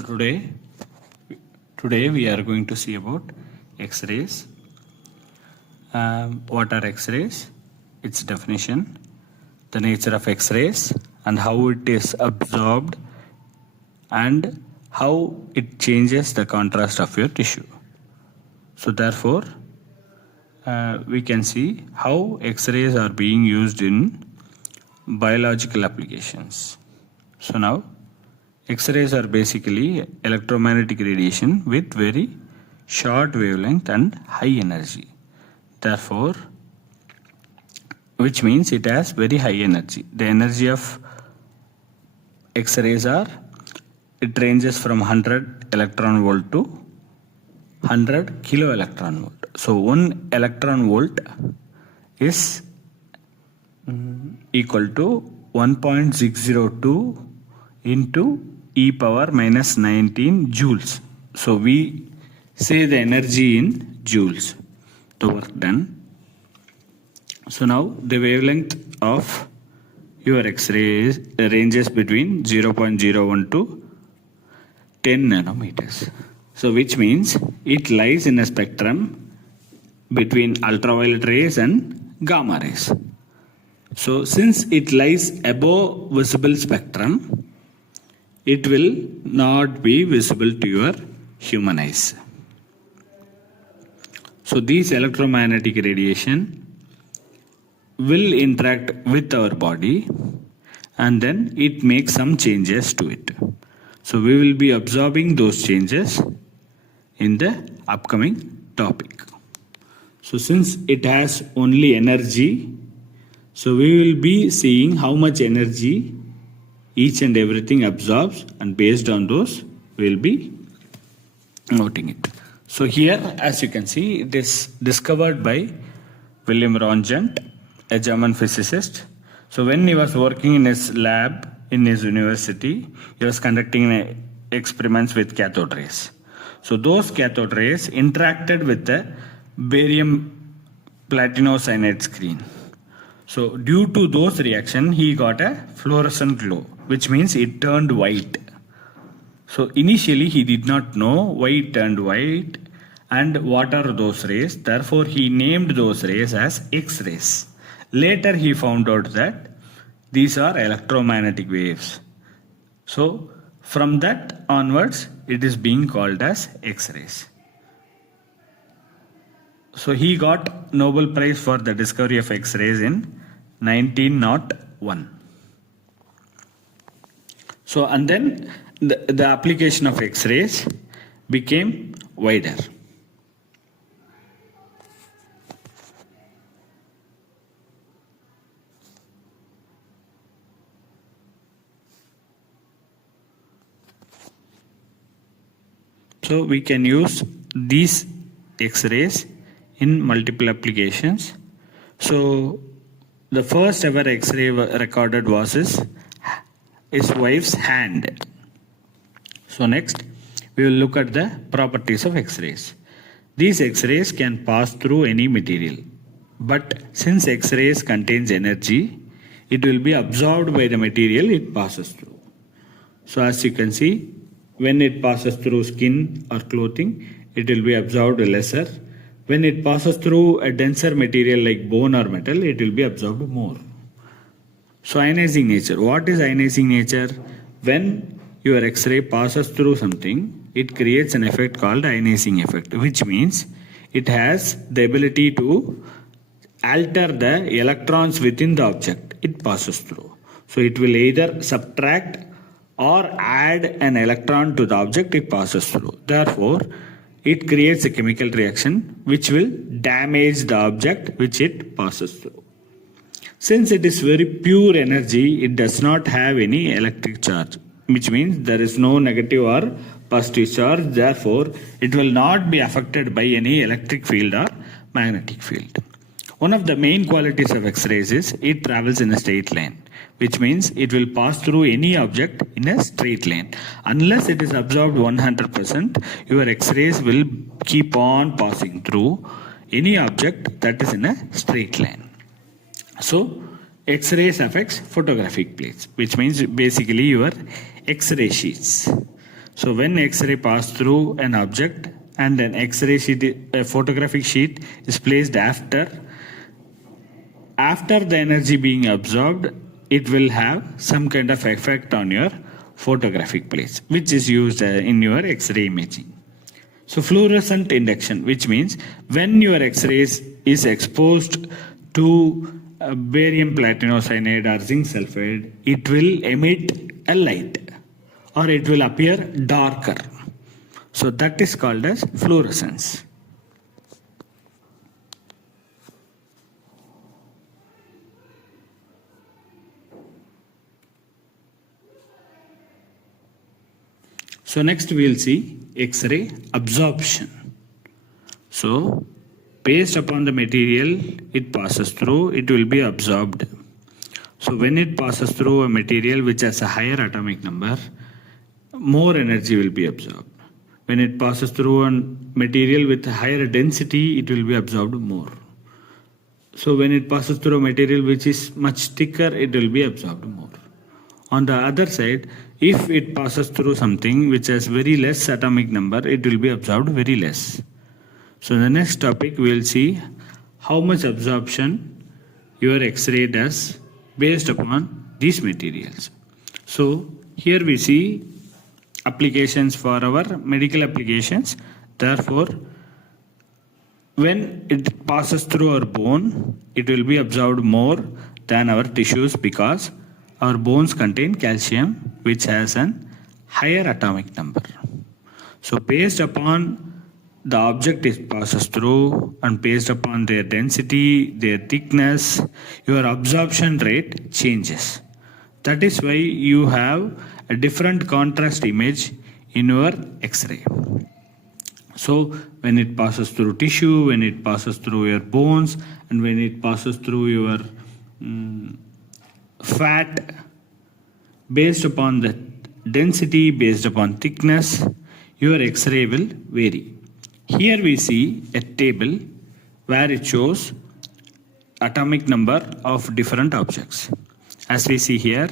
So today we are going to see about X-rays. What are X-rays? Its definition, the nature of X-rays, and how it is absorbed, and how it changes the contrast of your tissue. So therefore, we can see how X-rays are being used in biological applications. So now, X-rays are basically electromagnetic radiation with very short wavelength and high energy. Therefore, which means it has very high energy. The energy of X-rays it ranges from 100 electron volt to 100 kilo electron volt. So 1 electron volt is equal to 1.602 into e power minus 19 joules. So we say the energy in joules, the work done. So now the wavelength of your X-ray ranges between 0.01 to 10 nanometers. So which means it lies in a spectrum between ultraviolet rays and gamma rays. So since it lies above visible spectrum, it will not be visible to your human eyes. So these electromagnetic radiation will interact with our body and then it makes some changes to it. So we will be absorbing those changes in the upcoming topic. So since it has only energy, so we will be seeing how much energy each and everything absorbs, and based on those we will be noting it. So here, as you can see, it is discovered by William Röntgen, a German physicist. So when he was working in his lab in his university, he was conducting experiments with cathode rays. So those cathode rays interacted with the barium platinocyanide screen. So due to those reactions, he got a fluorescent glow, which means it turned white. So initially he did not know why it turned white and what are those rays. Therefore he named those rays as X-rays. Later he found out that these are electromagnetic waves. So from that onwards it is being called as X-rays. So he got Nobel Prize for the discovery of X-rays in 1901. So and then the application of X-rays became wider. So we can use these X-rays in multiple applications. So the first ever X-ray recorded was his wife's hand. So next we will look at the properties of X-rays. These X-rays can pass through any material, but since X-rays contains energy, it will be absorbed by the material it passes through. So as you can see, when it passes through skin or clothing, it will be absorbed lesser. When it passes through a denser material like bone or metal, it will be absorbed more. So ionizing nature. What is ionizing nature? When your X-ray passes through something, it creates an effect called ionizing effect, which means it has the ability to alter the electrons within the object it passes through. So it will either subtract or add an electron to the object it passes through. Therefore, it creates a chemical reaction which will damage the object which it passes through. Since it is very pure energy, it does not have any electric charge, which means there is no negative or positive charge. Therefore, it will not be affected by any electric field or magnetic field. One of the main qualities of X-rays is it travels in a straight line, which means it will pass through any object in a straight line. Unless it is absorbed 100%, your X-rays will keep on passing through any object that is in a straight line. So X-rays affects photographic plates, which means basically your X-ray sheets. So when X-ray passes through an object and an X-ray sheet, a photographic sheet is placed after the energy being absorbed, it will have some kind of effect on your photographic plates, which is used in your X-ray imaging. So fluorescent induction, which means when your X-rays is exposed to barium platinocyanide or zinc sulfide, it will emit a light or it will appear darker. So that is called as fluorescence. So next we will see X-ray absorption. So based upon the material it passes through, it will be absorbed. So when it passes through a material which has a higher atomic number, more energy will be absorbed. When it passes through a material with a higher density, it will be absorbed more. So when it passes through a material which is much thicker, it will be absorbed more. On the other side, if it passes through something which has very less atomic number, it will be absorbed very less. So in the next topic, we will see how much absorption your X-ray does based upon these materials. So here we see applications for our medical applications. Therefore, when it passes through our bone, it will be absorbed more than our tissues because our bones contain calcium, which has an higher atomic number. So based upon the object it passes through and based upon their density, their thickness, your absorption rate changes. That is why you have a different contrast image in your X-ray. So when it passes through tissue, when it passes through your bones, and when it passes through your fat, based upon the density, based upon thickness, your X-ray will vary. Here we see a table where it shows atomic number of different objects. As we see here,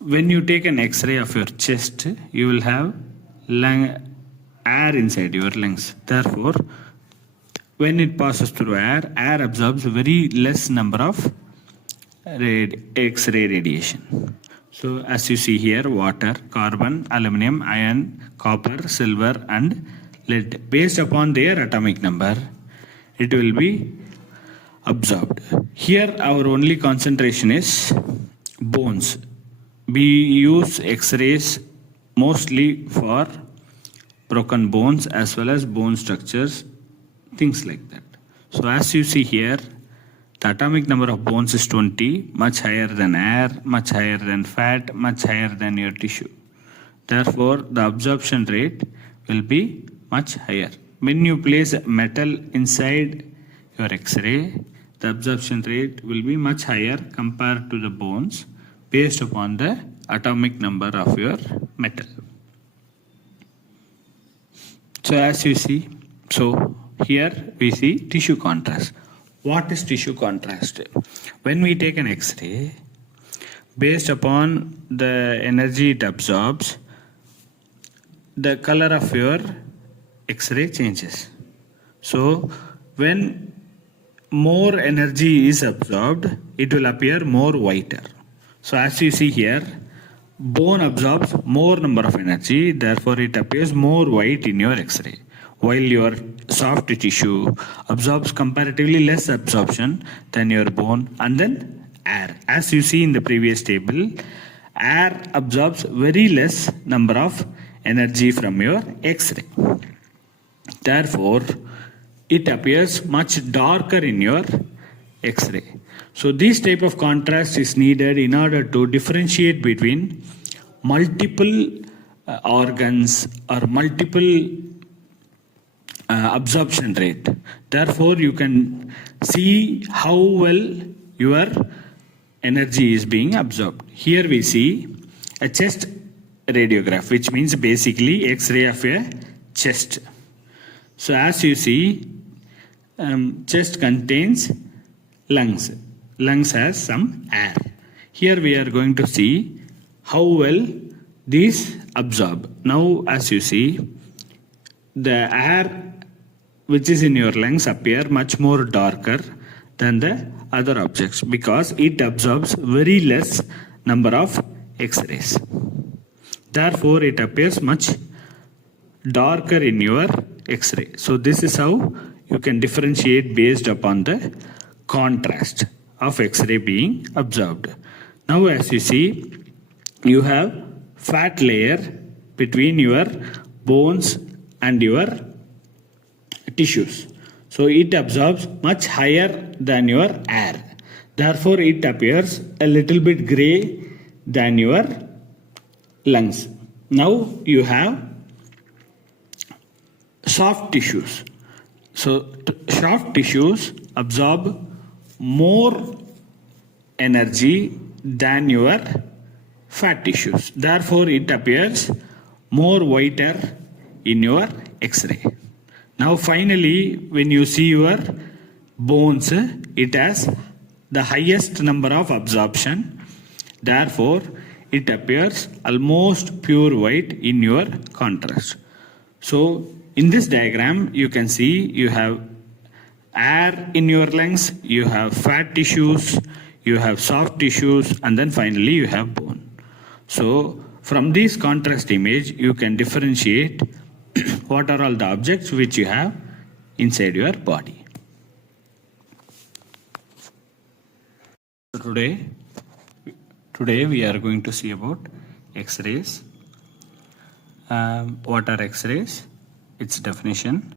when you take an X-ray of your chest, you will have air inside your lungs. Therefore, when it passes through air absorbs very less number of X-ray radiation. So as you see here, water, carbon, aluminum, iron, copper, silver and lead. Based upon their atomic number, it will be absorbed. Here our only concentration is bones. We use X-rays mostly for broken bones as well as bone structures, things like that. So as you see here, the atomic number of bones is 20, much higher than air, much higher than fat, much higher than your tissue. Therefore, the absorption rate will be much higher. When you place metal inside your X-ray, the absorption rate will be much higher compared to the bones based upon the atomic number of your metal. So as you see, so here we see tissue contrast. What is tissue contrast? When we take an X-ray, based upon the energy it absorbs, the color of your X-ray changes. So when more energy is absorbed, it will appear more whiter. So as you see here, bone absorbs more number of energy, therefore it appears more white in your X-ray, while your soft tissue absorbs comparatively less absorption than your bone, and then air. As you see in the previous table, air absorbs very less number of energy from your X-ray. Therefore, it appears much darker in your X-ray. So this type of contrast is needed in order to differentiate between multiple organs or multiple absorption rate. Therefore, you can see how well your energy is being absorbed. Here we see a chest radiograph, which means basically X-ray of a chest. So as you see, chest contains lungs. Lungs has some air. Here we are going to see how well these absorb. Now as you see, the air which is in your lungs appear much more darker than the other objects because it absorbs very less number of X-rays. Therefore, it appears much darker in your X-ray. So this is how you can differentiate based upon the contrast of X-ray being absorbed. Now as you see, you have fat layer between your bones and your tissues. So it absorbs much higher than your air. Therefore, it appears a little bit gray than your lungs. Now you have soft tissues. So soft tissues absorb more energy than your fat tissues. Therefore, it appears more whiter in your X-ray. Now finally, when you see your bones, it has the highest number of absorption. Therefore, it appears almost pure white in your contrast. So in this diagram, you can see you have air in your lungs, you have fat tissues, you have soft tissues, and then finally you have bone. So from this contrast image, you can differentiate what are all the objects which you have inside your body. So today we are going to see about X-rays. What are X-rays? Its definition.